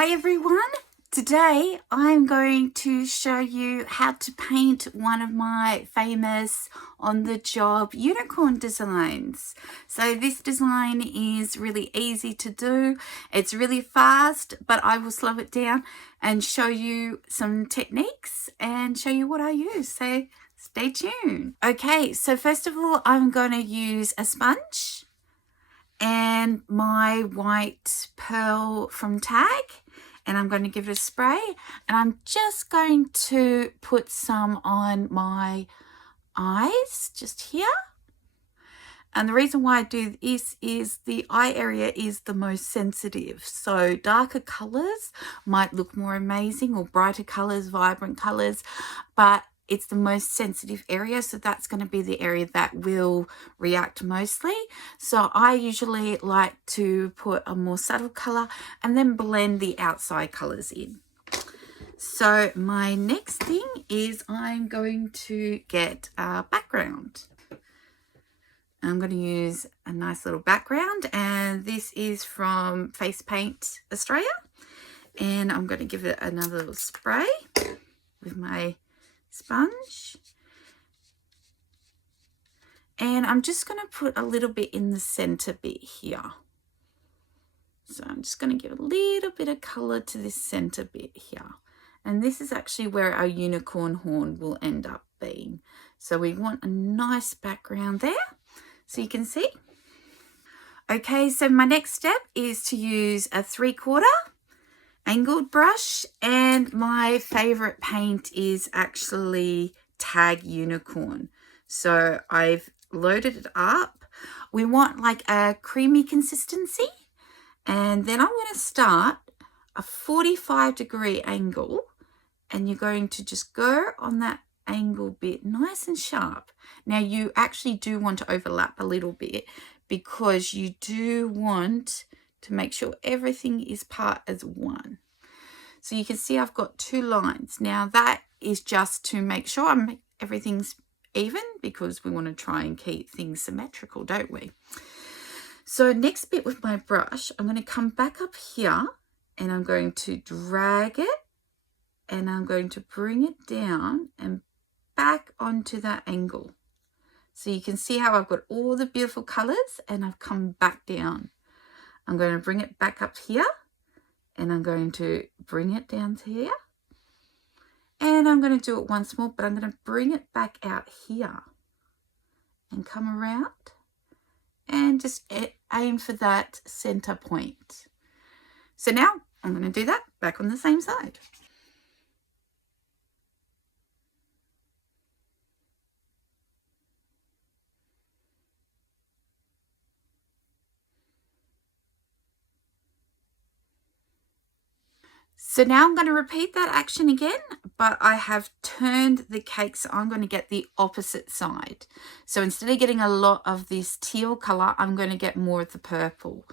Hi everyone, today I'm going to show you how to paint one of my famous on-the-job unicorn designs. So this design is really easy to do, it's really fast, but I will slow it down and show you some techniques and show you what I use, so stay tuned. Okay, so first of all I'm going to use a sponge and my white pearl from Tag, and I'm going to give it a spray, and I'm just going to put some on my eyes just here. And the reason why I do this is the eye area is the most sensitive, so darker colors might look more amazing, or brighter colors, vibrant colors, but it's the most sensitive area, so that's going to be the area that will react mostly. So I usually like to put a more subtle color and then blend the outside colors in. So my next thing is I'm going to get a background. I'm going to use a nice little background, and this is from Facepaint Australia, and I'm going to give it another little spray with my sponge, and I'm just going to put a little bit in the center bit here. So I'm just going to give a little bit of color to this center bit here, and this is actually where our unicorn horn will end up being. So we want a nice background there so you can see. Okay, so my next step is to use a 3/4 angled brush, and my favorite paint is actually Tag Unicorn. So I've loaded it up. We want like a creamy consistency, and then I'm going to start a 45-degree angle, and you're going to just go on that angle bit nice and sharp. Now you actually do want to overlap a little bit because you do want to make sure everything is part as one. So you can see I've got two lines. Now that is just to make sure everything's even, because we want to try and keep things symmetrical, don't we? So next bit with my brush, I'm going to come back up here and I'm going to drag it, and I'm going to bring it down and back onto that angle. So you can see how I've got all the beautiful colors and I've come back down. I'm going to bring it back up here, and I'm going to bring it down to here, and I'm going to do it once more, but I'm going to bring it back out here and come around and just aim for that center point. So now I'm going to do that back on the same side. So now I'm going to repeat that action again, but I have turned the cake, so I'm going to get the opposite side. So instead of getting a lot of this teal color, I'm going to get more of the purple.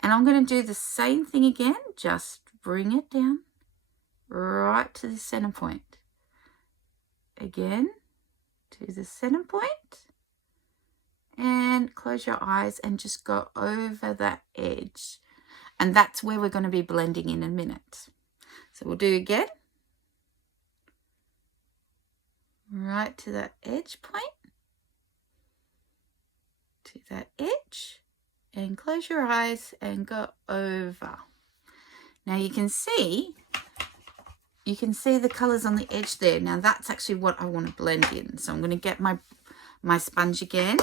And I'm going to do the same thing again, just bring it down right to the center point. Again, to the center point, and close your eyes and just go over that edge. And that's where we're going to be blending in a minute. So we'll do again, right to that edge point, to that edge, and close your eyes and go over. Now you can see the colors on the edge there. Now that's actually what I want to blend in. So I'm going to get my sponge again,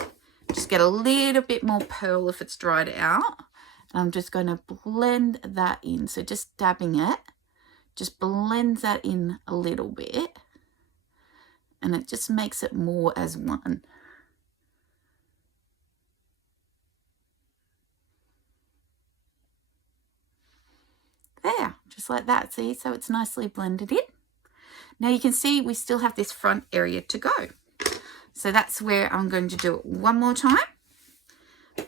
just get a little bit more pearl if it's dried out, and I'm just going to blend that in. So just dabbing it, just blends that in a little bit, and it just makes it more as one. There, just like that, see? So it's nicely blended in. Now you can see we still have this front area to go. So that's where I'm going to do it one more time.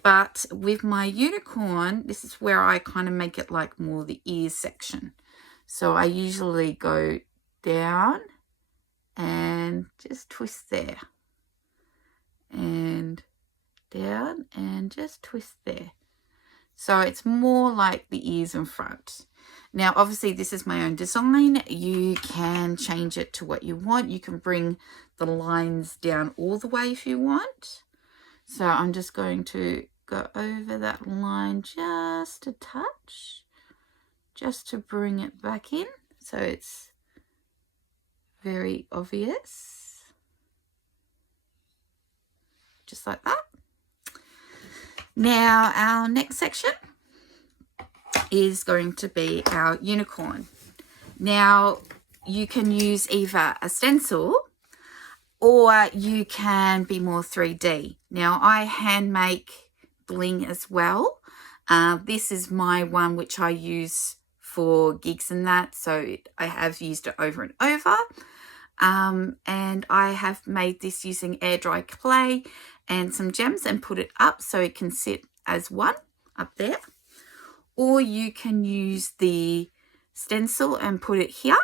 But with my unicorn, this is where I kind of make it like more the ears section. So I usually go down and just twist there, and down and just twist there. So it's more like the ears in front. Now, obviously, this is my own design. You can change it to what you want. You can bring the lines down all the way if you want. So I'm just going to go over that line just a touch, just to bring it back in so it's very obvious. Just like that. Now, our next section is going to be our unicorn. Now, you can use either a stencil or you can be more 3D. Now, I hand make bling as well. This is my one which I use for gigs and that, so I have used it over and over. And I have made this using air dry clay and some gems and put it up so it can sit as one up there. Or you can use the stencil and put it here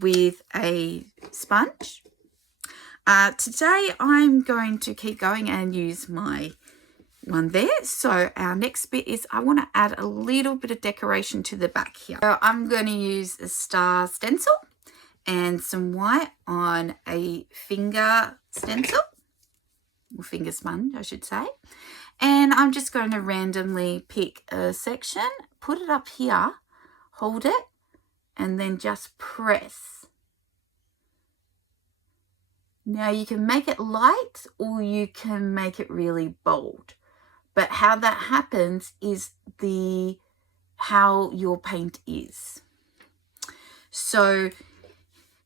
with a sponge. Today I'm going to keep going and use my one there. So our next bit is I want to add a little bit of decoration to the back here. So I'm going to use a star stencil and some white on a finger stencil, or finger sponge I should say. And I'm just going to randomly pick a section, put it up here, hold it, and then just press. Now you can make it light or you can make it really bold. But how that happens is how your paint is. So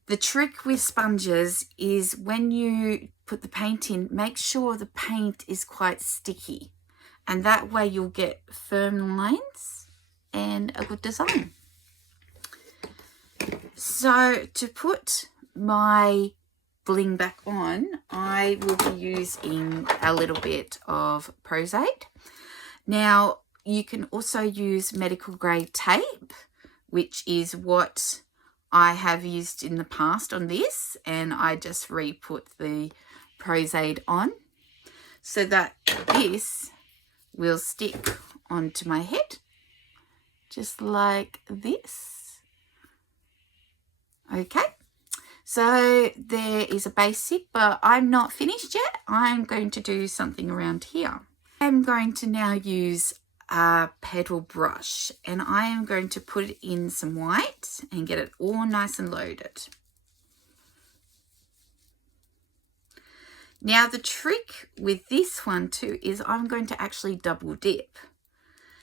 the trick with sponges is when you put the paint in, make sure the paint is quite sticky. And that way you'll get firm lines and a good design. So to put my bling back on, I will be using a little bit of Prozaid. Now, you can also use medical grade tape, which is what I have used in the past on this, and I just re-put the Prozaid on so that this will stick onto my head, just like this. Okay, so there is a basic, but I'm not finished yet. I'm going to do something around here. I'm going to now use a petal brush, and I am going to put it in some white and get it all nice and loaded. Now the trick with this one too is I'm going to actually double dip.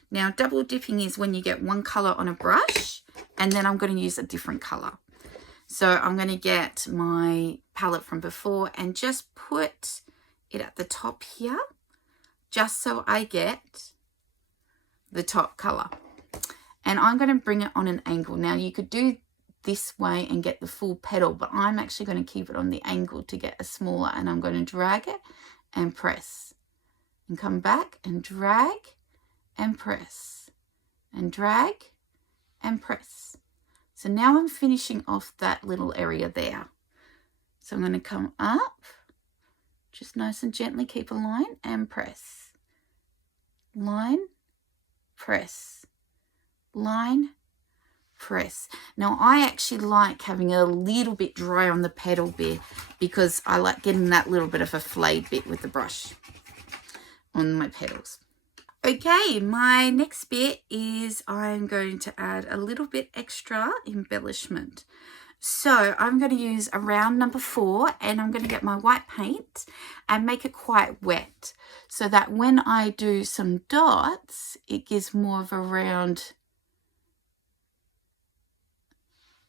Now double dipping is when you get one color on a brush and then I'm going to use a different color. So I'm going to get my palette from before and just put it at the top here, just so I get the top color. And I'm going to bring it on an angle. Now you could do this way and get the full petal, but I'm actually going to keep it on the angle to get a smaller, and I'm going to drag it and press and come back and drag and press and drag and press. So now I'm finishing off that little area there. So I'm going to come up, just nice and gently keep a line and press. Line, press, line, press. Now I actually like having a little bit dry on the petal bit because I like getting that little bit of a flayed bit with the brush on my petals. Okay, my next bit is I'm going to add a little bit extra embellishment. So I'm going to use a round number 4 and I'm going to get my white paint and make it quite wet so that when I do some dots, it gives more of a round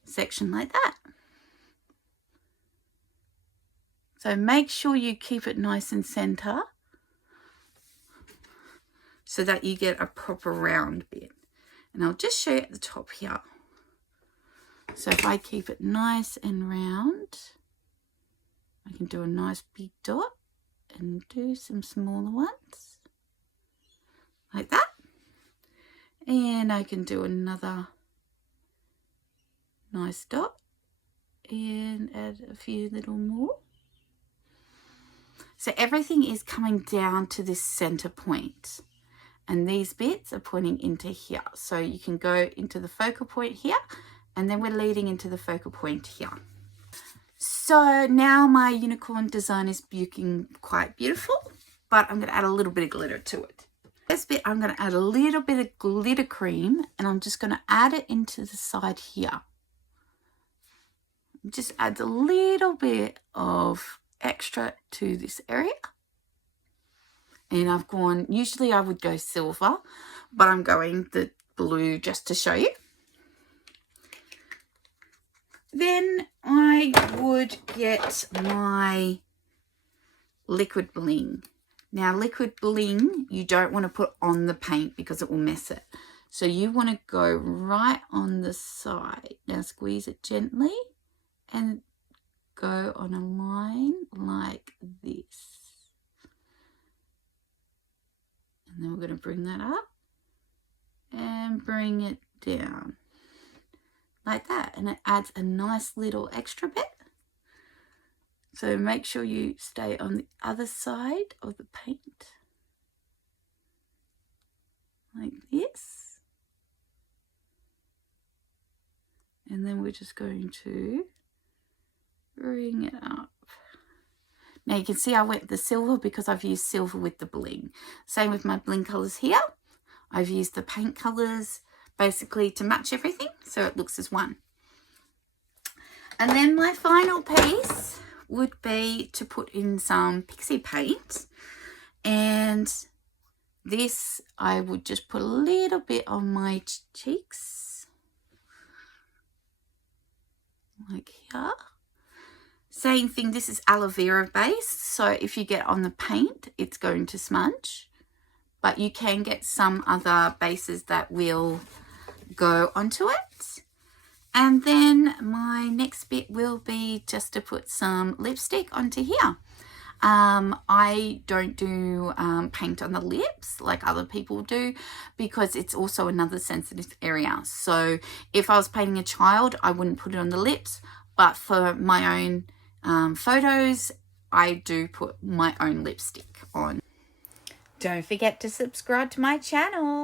section like that. So make sure you keep it nice and center so that you get a proper round bit. And I'll just show you at the top here. So if I keep it nice and round, I can do a nice big dot and do some smaller ones like that. And I can do another nice dot and add a few little more. So everything is coming down to this center point. and these bits are pointing into here. So you can go into the focal point here, and then we're leading into the focal point here. So now my unicorn design is looking quite beautiful, but I'm going to add a little bit of glitter to it. This bit, I'm going to add a little bit of glitter cream, and I'm just going to add it into the side here. It just adds a little bit of extra to this area. And I've gone, usually I would go silver, but I'm going the blue just to show you. Then I would get my liquid bling. Now, liquid bling, you don't want to put on the paint because it will mess it. So you want to go right on the side. Now squeeze it gently and go on a line like this. And then we're going to bring that up and bring it down like that. And it adds a nice little extra bit. So make sure you stay on the other side of the paint. Like this. And then we're just going to bring it up. Now you can see I went the silver because I've used silver with the bling. Same with my bling colours here. I've used the paint colours basically to match everything so it looks as one. And then my final piece would be to put in some pixie paint, and this I would just put a little bit on my cheeks like here. Same thing, this is aloe vera based, so if you get on the paint it's going to smudge, but you can get some other bases that will go onto it. And then my next bit will be just to put some lipstick onto here. I don't do paint on the lips like other people do because it's also another sensitive area. So if I was painting a child, I wouldn't put it on the lips, but for my own photos, I do put my own lipstick on. Don't forget to subscribe to my channel.